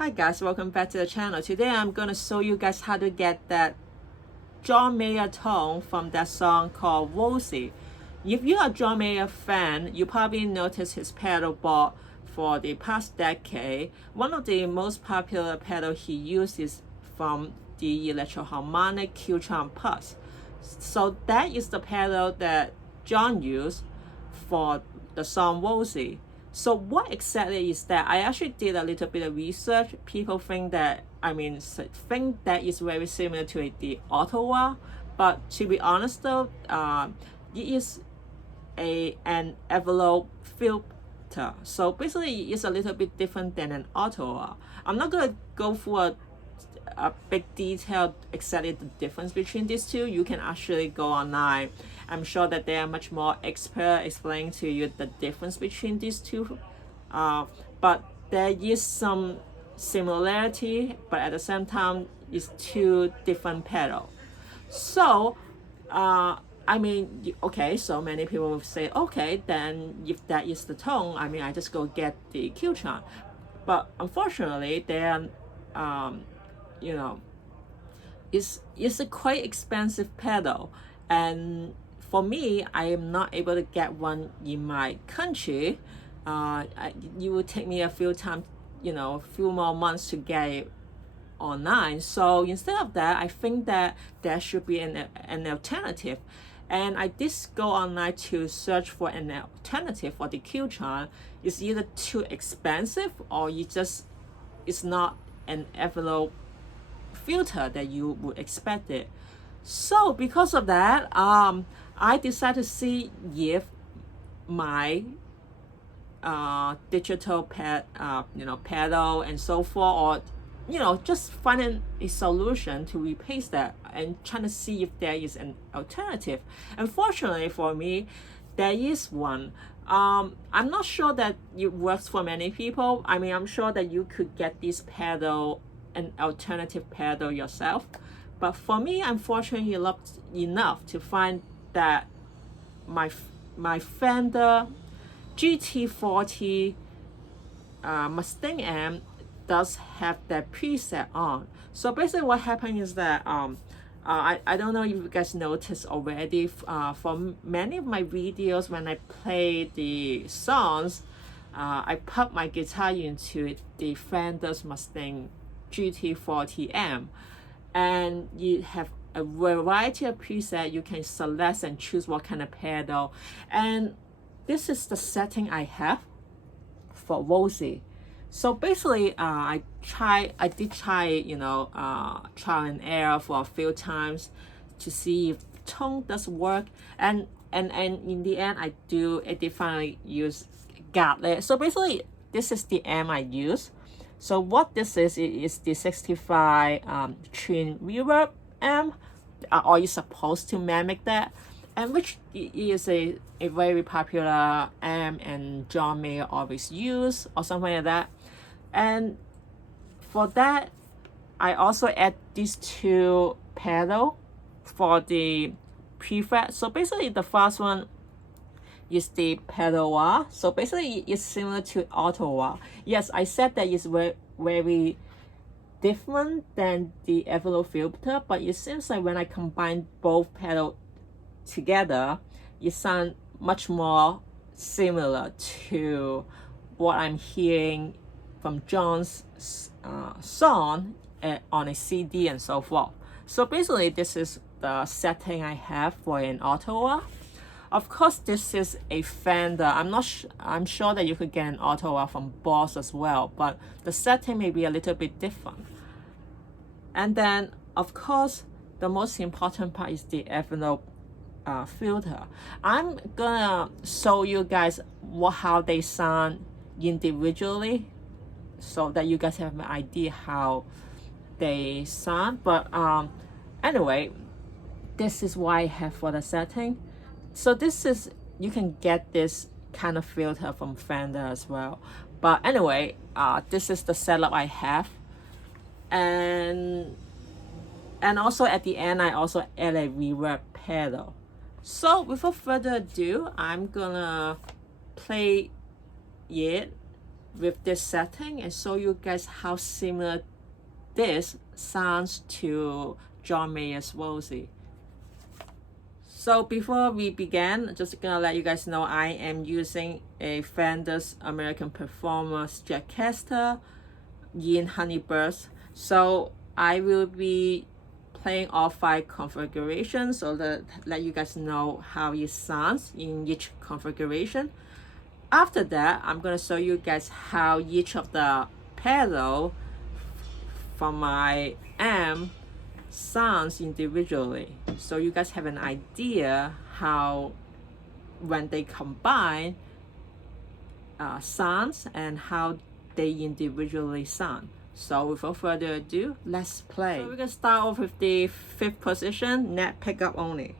Hi guys, welcome back to the channel. Today I'm going to show you guys how to get that John Mayer tone from that song called Rosie. If you're a John Mayer fan, you probably noticed his pedal board for the past decade. One of the most popular pedal he uses from the Electro-Harmonic Q-Charm Plus. So that is the pedal that John used for the song Rosie. So what exactly is that? I actually did a little bit of research. People think that, think that is very similar to the Ottawa, but to be honest though, it is an envelope filter. So basically it's a little bit different than an Ottawa. I'm not gonna go through a big detail exactly the difference between these two. You can actually go online. I'm sure that they are much more expert explaining to you the difference between these two, but there is some similarity, but at the same time it's two different pedals. So okay, so many people will say, okay, then if that is the tone, I just go get the Q-Charm. But unfortunately, they are it's a quite expensive pedal, and for me, I am not able to get one in my country. It will take me a few more months to get it online. So instead of that, I think that there should be an alternative. And I did go online to search for an alternative for the Q-Charm. It's either too expensive or it's not an envelope filter that you would expect it. So because of that, I decided to see if my digital pedal and so forth, or just finding a solution to replace that and trying to see if there is an alternative. Unfortunately for me, there is one. I'm not sure that it works for many people. I'm sure that you could get this pedal, an alternative pedal yourself, but for me, I'm fortunate enough to find that my Fender GT40 Mustang amp does have that preset on. So basically what happened is that I don't know if you guys noticed already, for many of my videos when I play the songs, I put my guitar into the Fender's Mustang GT40 Amp, and you have a variety of presets. You can select and choose what kind of pedal, and this is the setting I have for Rosie. So basically, I did try trial and error for a few times to see if tone does work, and in the end, I did finally use Gauntlet. So basically, this is the amp I use. So what this is, it is the 65 twin reverb amp, or you're supposed to mimic that, and which is a very popular amp and John Mayer always use or something like that. And for that, I also add these two pedal for the prefret. So basically the first one is the pedal. So basically it's similar to Ottawa. Yes, I said that it's very different than the envelope filter, but it seems like when I combine both pedals together, it sounds much more similar to what I'm hearing from John's song on a CD and so forth. So basically this is the setting I have for an Ottawa. Of course, this is a Fender. I'm sure that you could get an Ottawa from Boss as well, but the setting may be a little bit different. And then, of course, the most important part is the envelope filter. I'm gonna show you guys how they sound individually, so that you guys have an idea how they sound. But anyway, this is what I have for the setting. So you can get this kind of filter from Fender as well. But anyway, this is the setup I have. And also at the end, I also add a reverb pedal. So without further ado, I'm gonna play it with this setting and show you guys how similar this sounds to John Mayer's Rosie. So before we begin, just gonna let you guys know I am using a Fender's American Performer Stratocaster in Honeyburst. So I will be playing all 5 configurations so that let you guys know how it sounds in each configuration. After that, I'm gonna show you guys how each of the pedal from my amp sounds individually, so you guys have an idea how when they combine sounds and how they individually sound. So without further ado, let's play. So we're gonna start off with the 5th position, neck pickup only.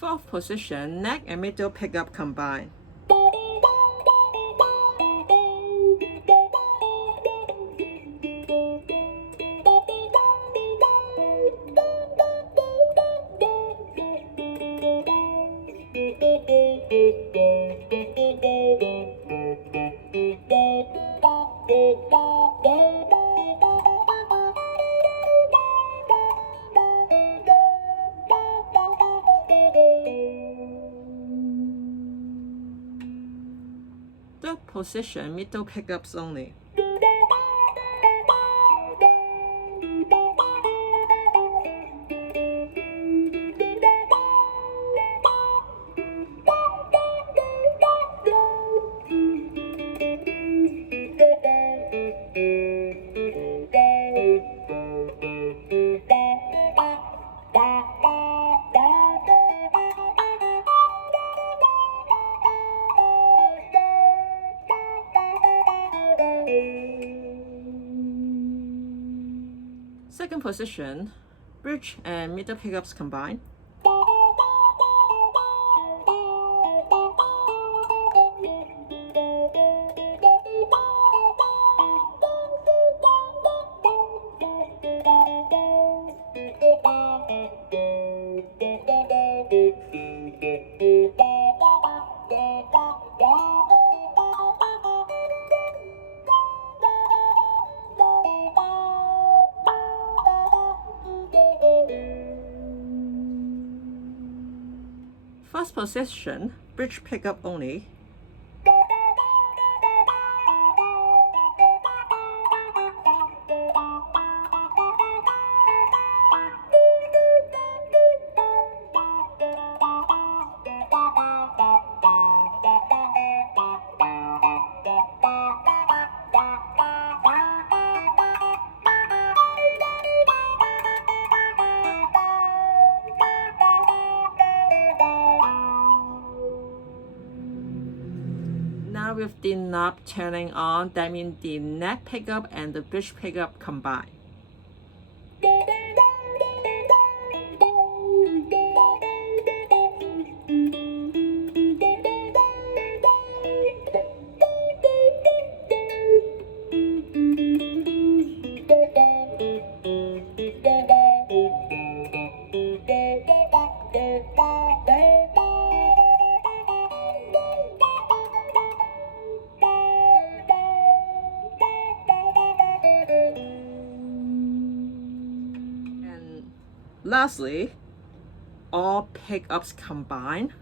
Fourth position, neck and middle pickup combined. Third position, middle pickups only. Second position, bridge and middle pickups combined. First position, bridge pickup only. Now with the knob turning on, that means the neck pickup and the bridge pickup combine. Lastly, all pickups combined.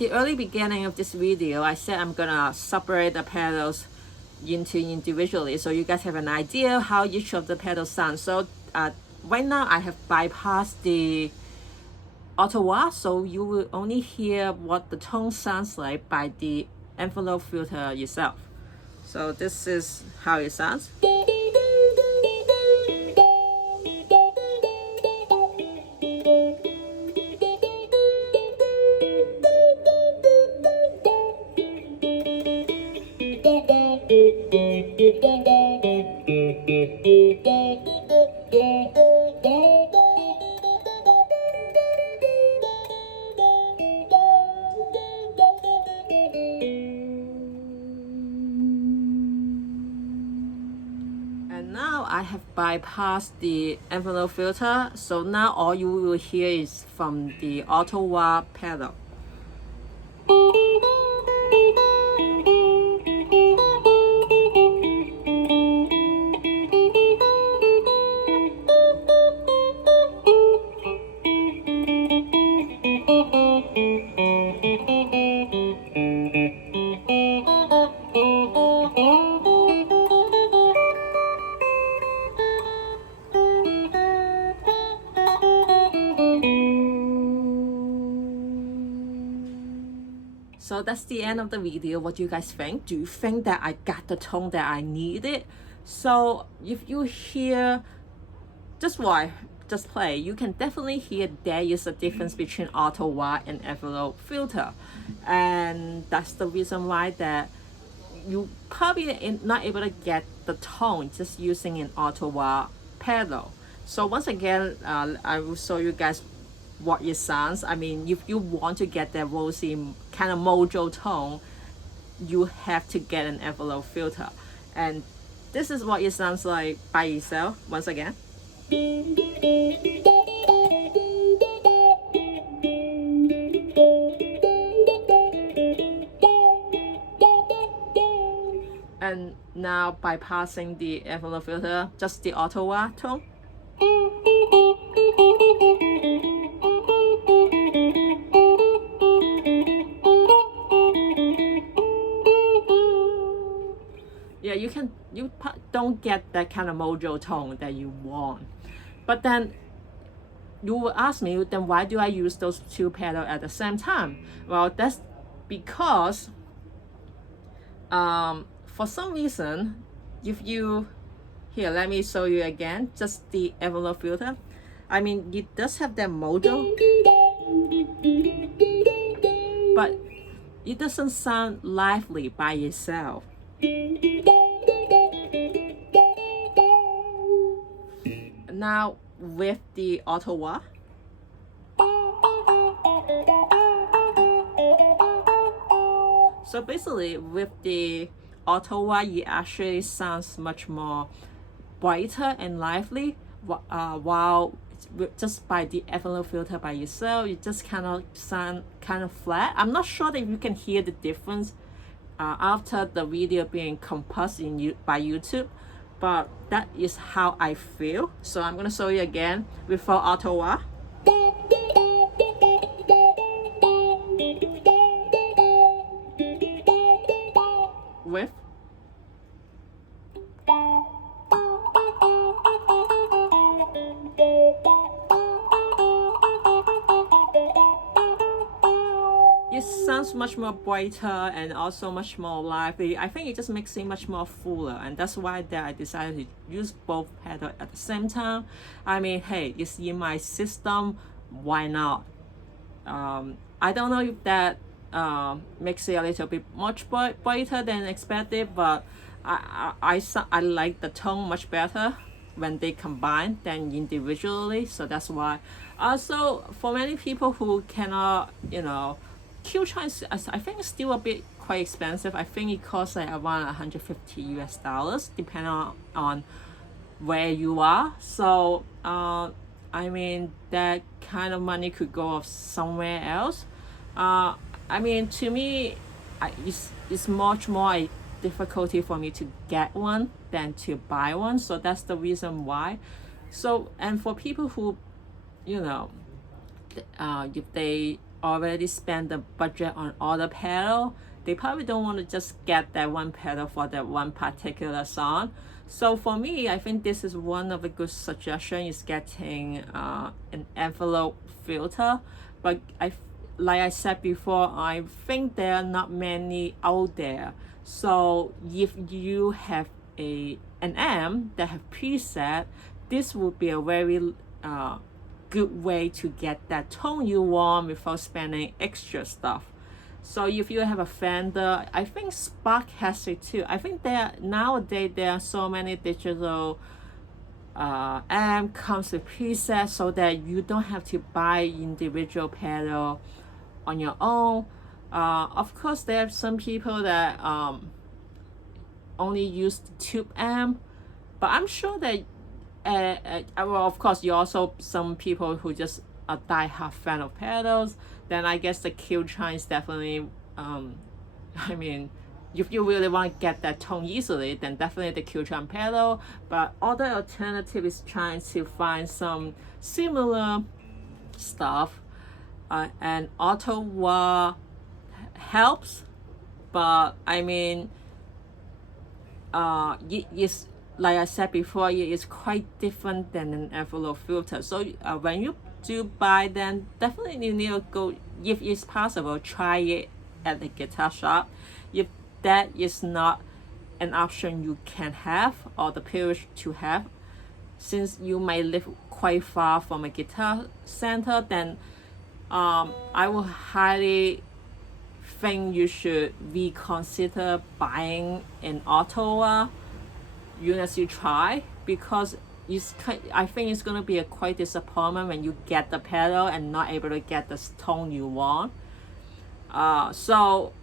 the early beginning of this video, I said I'm gonna separate the pedals into individually, so you guys have an idea how each of the pedals sound. So right now I have bypassed the Ottawa, so you will only hear what the tone sounds like by the envelope filter yourself. So this is how it sounds. And now I have bypassed the envelope filter, so now all you will hear is from the Ottawa pedal. So that's the end of the video. What do you guys think? Do you think that I got the tone that I needed? So if you hear, just play, you can definitely hear there is a difference between Ottawa and envelope filter. And that's the reason why that you probably not able to get the tone just using an Ottawa pedal. So once again, I will show you guys what it sounds. I mean, if you want to get that Rosie kind of mojo tone, you have to get an envelope filter. And this is what it sounds like by itself, once again. And now bypassing the envelope filter, just the Ottawa tone. Yeah, you don't get that kind of mojo tone that you want. But then you will ask me, then why do I use those two pedals at the same time? Well, that's because for some reason, if you, here, let me show you again, just the envelope filter. I mean, it does have that mojo, but it doesn't sound lively by itself. Now with the Ottawa, so basically with the Ottawa, it actually sounds much more brighter and lively, while just by the envelope filter by itself, it just kind of sound kind of flat. I'm not sure that you can hear the difference after the video being compressed by YouTube, but that is how I feel. So I'm gonna show you again without Ottawa. With it sounds much more brighter and also much more lively. I think it just makes it much more fuller, and that's why that I decided to use both pedals at the same time. I mean, hey, it's in my system, why not? I don't know if that makes it a little bit much brighter than expected, but I like the tone much better when they combine than individually. So that's why. Also, for many people who cannot, Q-Charge, I think it's still a bit quite expensive. I think it costs like around $150 depending on where you are. So I mean, that kind of money could go off somewhere else. I mean, to me, it's much more difficulty for me to get one than to buy one. So that's the reason why. So, and for people who, if they already spent the budget on all the pedal, they probably don't want to just get that one pedal for that one particular song. So for me, I think this is one of the good suggestions is getting an envelope filter. But like I said before, I think there are not many out there. So if you have an amp that have preset, this would be a very good way to get that tone you want without spending extra stuff. So if you have a Fender, I think Spark has it too. I think nowadays there are so many digital amp comes with presets so that you don't have to buy individual pedal on your own. Of course, there are some people that only use the tube amp, but I'm sure that well, of course, you also some people who just a die-hard fan of pedals. Then I guess the Q-Tron is definitely, I mean, if you really want to get that tone easily, then definitely the Q-Tron pedal. But other alternative is trying to find some similar stuff, and Ottawa helps, but I mean, it's like I said before, it is quite different than an envelope filter. So when you do buy them, definitely you need to go, if it's possible, try it at the guitar shop. If that is not an option you can have or the privilege to have, since you may live quite far from a guitar center, then I will highly think you should reconsider buying in Ottawa units you try, because I think it's going to be a quite disappointment when you get the pedal and not able to get the tone you want. So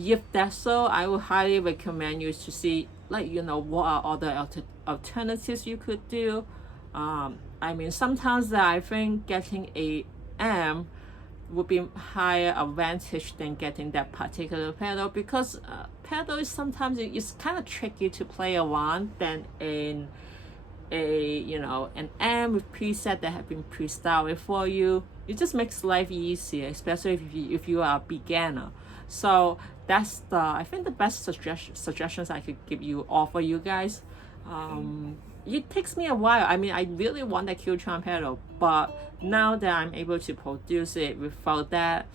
if that's so, I would highly recommend you to see, like, what are other alternatives you could do. I mean, sometimes I think getting a amp would be higher advantage than getting that particular pedal, because pedal is sometimes it's kind of tricky to play around than an amp with preset that have been pre-styled for you. It just makes life easier, especially if you are a beginner. So that's I think the best suggestions I could offer you guys. It takes me a while. I mean, I really want that Q-Tron pedal, but now that I'm able to produce it without that,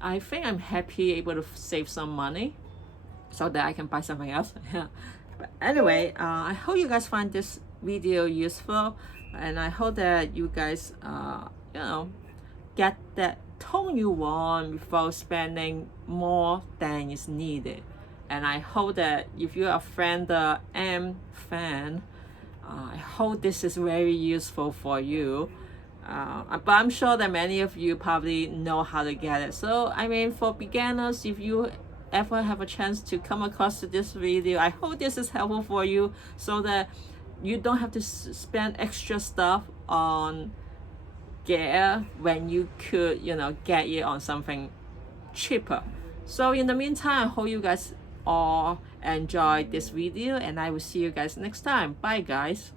I think I'm able to save some money so that I can buy something else. But anyway, I hope you guys find this video useful, and I hope that you guys get that tone you want without spending more than is needed. And I hope that if you're a Fender amp fan, I hope this is very useful for you. But I'm sure that many of you probably know how to get it. So I mean, for beginners, if you ever have a chance to come across this video, I hope this is helpful for you, so that you don't have to spend extra stuff on gear when you could get it on something cheaper. So in the meantime, I hope you guys all enjoyed this video, and I will see you guys next time. Bye guys.